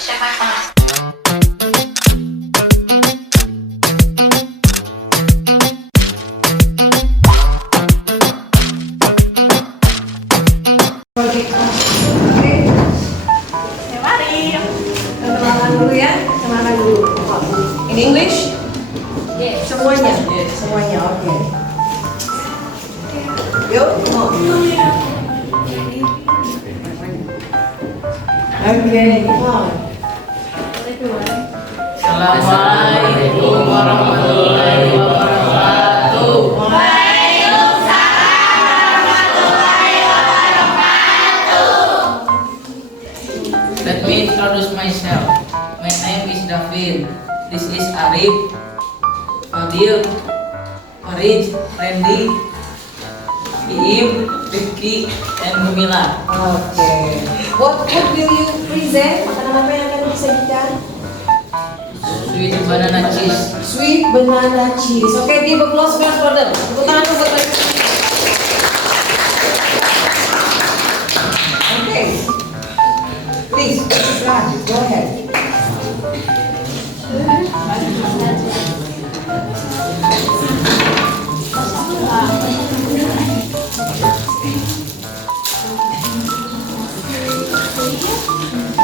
check my phone. Oke, Mari. kenalan dulu ya, kenalan dulu. In English? Yes. Semuanya? Semuanya, oke. Yuk, come on. Oke, come on. Assalamualaikum warahmatullahi wabarakatuh. Let me introduce myself. My name is David. This is Arif, Fadil, Farid, Randy, Iim, Rifki, and Gumila. Oke. What will you present? Makanan apa yang akan disajikan? Sweet banana cheese. Sweet banana cheese. Oke, give a applause for them. Tepuk tangan dulu buat mereka. Oke. Please, Raj, go ahead.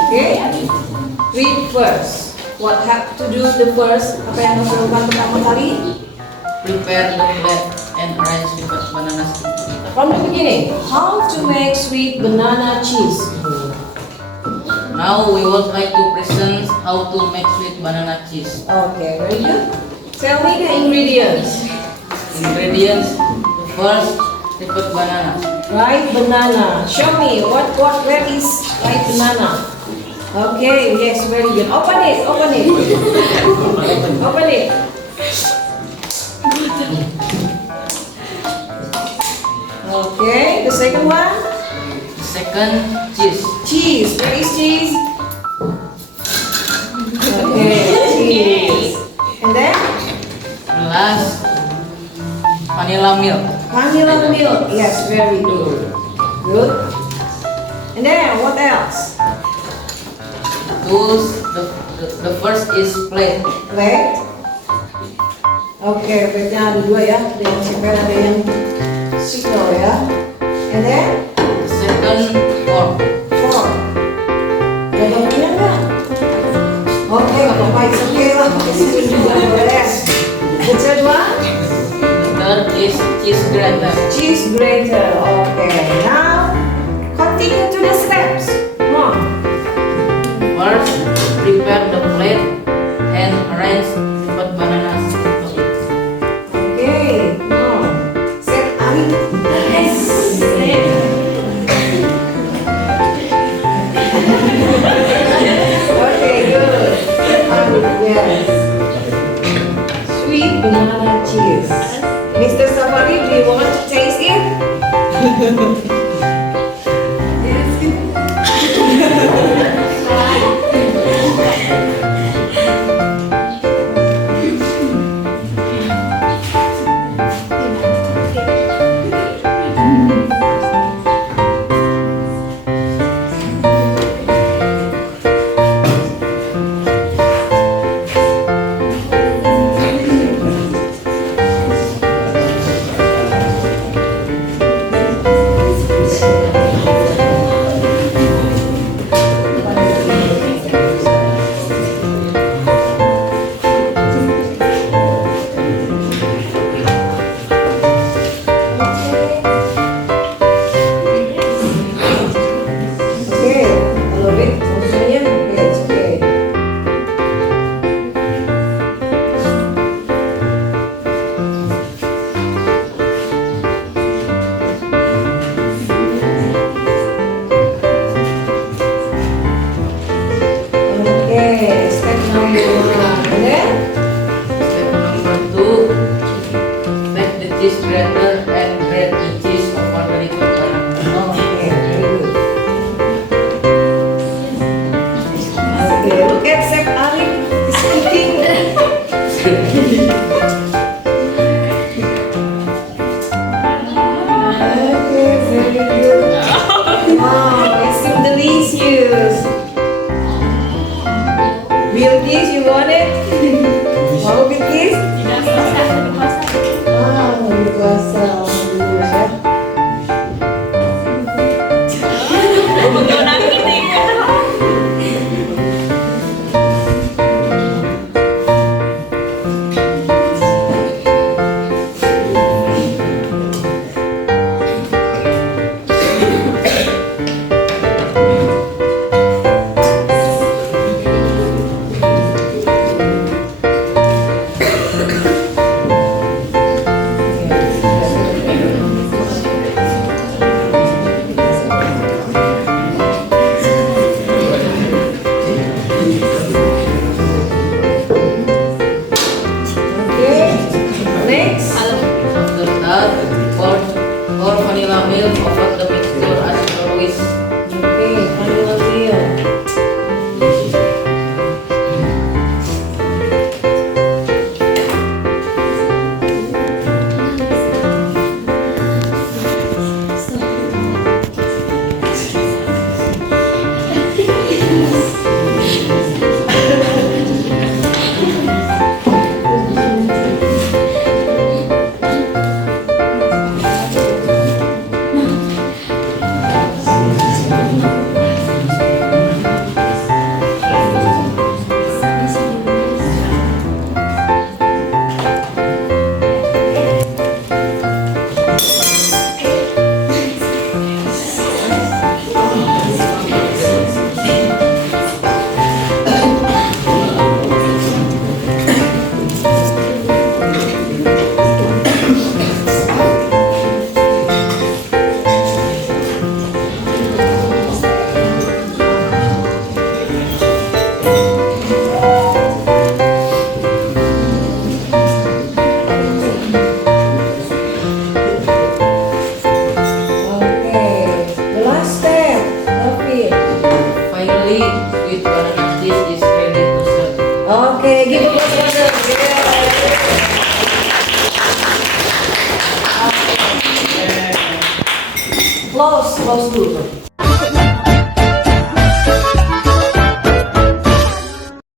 Okay, read first. What have to do the first? Apa yang harus dilakukan pertama kali? Prepare the plate and arrange the banana cheese. From the beginning, how to make sweet banana cheese? Now we would like to present how to make sweet banana cheese. Okay, very good. Tell me the ingredients. Ingredients: the first, ripe banana. Ripe banana. Show me where is ripe banana? Okay, yes, very good. Open it, open it. Open it. Okay, the second one. The second, cheese. Cheese. Where is cheese? Okay, cheese. And then The last, vanilla milk. vanilla milk. Yes, very good. Good. And then what else? Tools. The first is plate. Plate. Oke, plate-nya ada dua ya. Ada yang sipil, ada yang siklo ya. And then The second, fork. fork. Ada bangkunya nggak? Oke, nggak apa-apa. It's okay lah. Pakai spoon juga boleh. The third one? The third is cheese grater. Cheese grater. Oke, now continue to the steps. Come on. First, prepare the plate and arrange the bananas. Oke, come on. Set Ari. Yes. Okay, good. Yes. Sweet banana cheese. Mr. Safari, do you want to taste it? Oke, kalau Rick, maksudnya yes, oke. Oke, step number one. And then? Step number two, take the cheese grater and grate the cheese over the ripe banana. Okay, very good. Milk kiss, you want it? Mau milk kiss? Tidak masak, tidak masak. Ah, mau puasa. Alhamdulillah ya. Untuk nanti kita Okay. Next. After that, pour vanilla milk over the mixture as always. Okay, vanilla milk. Okay, the last step. Okay. Finally, sweet banana cheese is ready to serve. Okay, give a applause for them. Yeah. Close dulu.